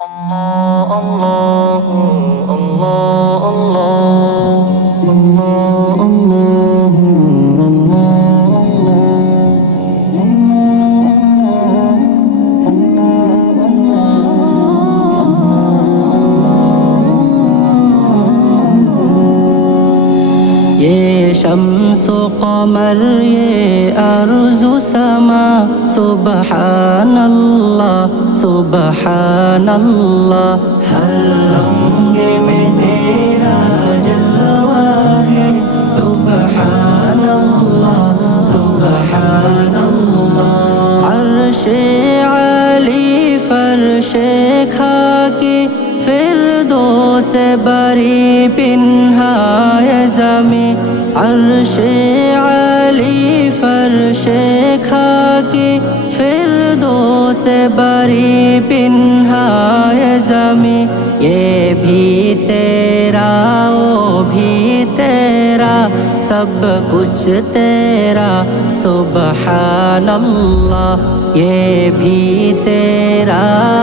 الله الله الله الله الله یہ شمس و قمر یہ ارض و سما سبحان اللہ سبحان اللہ ہر رنگ میں تیرا جلوہ ہے سبحان اللہ سبحان اللہ عرش علی فرش خاکی فردوس بری پنہائے زمیں عرش علی فرش خاکی فردوس بری پنہائے زمیں یہ بھی تیرا وہ بھی تیرا سب کچھ تیرا سبحان اللہ یہ بھی تیرا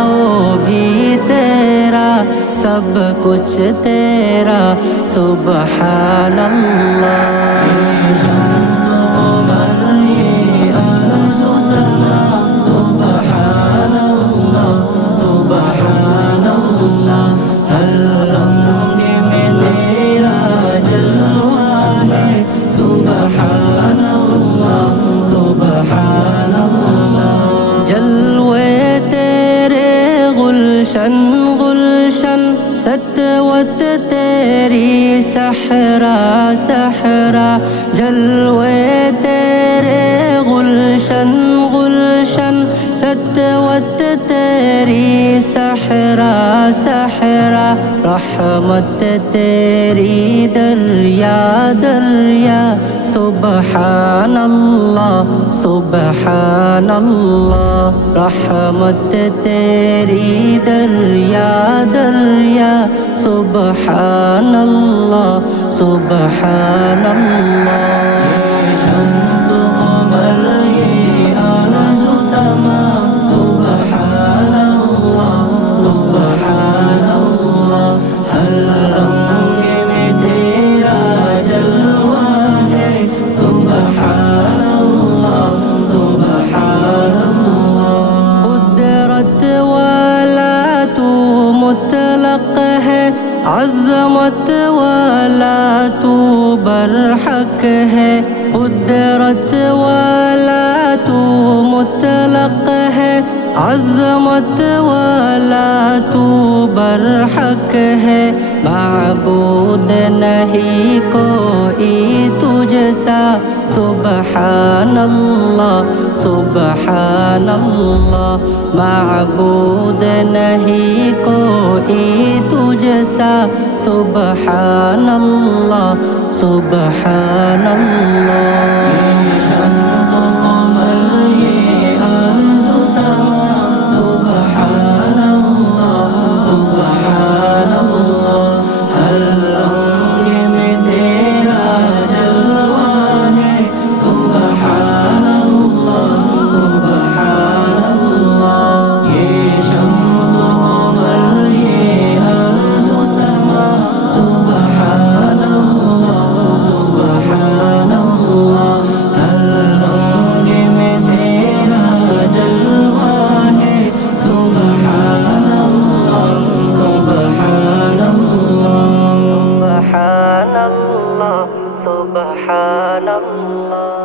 وہ بھی تیرا سب کچھ تیرا سبحان اللہ یہ شمس و قمر یہ ارض و سما سبحان اللہ سبحان اللہ ہر رنگ میں تیرا جلوہ ہے سبحان اللہ سبحان اللہ جلوے تیرے گلشن گلشن ستوت تیری صحرا صحرا جلوے تیرے گلشن گلشن ستوت تیری صحرا صحرا رحمت تیری دریا دریا سبحان اللہ سبحان اللہ رحمت تیری دریا دریا سبحان اللہ سبحان اللہ یہ شمس و قمر یہ ارض و سما سبحان اللہ سبحان اللہ ہر رنگ میں تیرا جلوہ ہے سبحان اللہ سبحان اللہ قدرت والا تو مطلق ہے عظمت والا تو برحق ہے قدرت والا تو مطلق ہے عظمت والا تو برحق ہے معبود نہیں کوئی تجھ سا سبحان اللہ سبحان اللہ معبود نہیں کوئی تجھ سا سبحان اللہ سبحان اللہ یہ شمس و قمر یہ ارض و سما سبحان اللہ سبحان اللہ ہر رنگ میں تیرا جلوہ ہے سبحان اللہ سبحان اللہ یہ شمس و قمر یہ ارض و سما سبحان اللہ سبحان اللہ ہر رنگ میں تیرا جلوہ ہے سبحان اللہ سبحان اللہ سبحان اللہ سبحان اللہ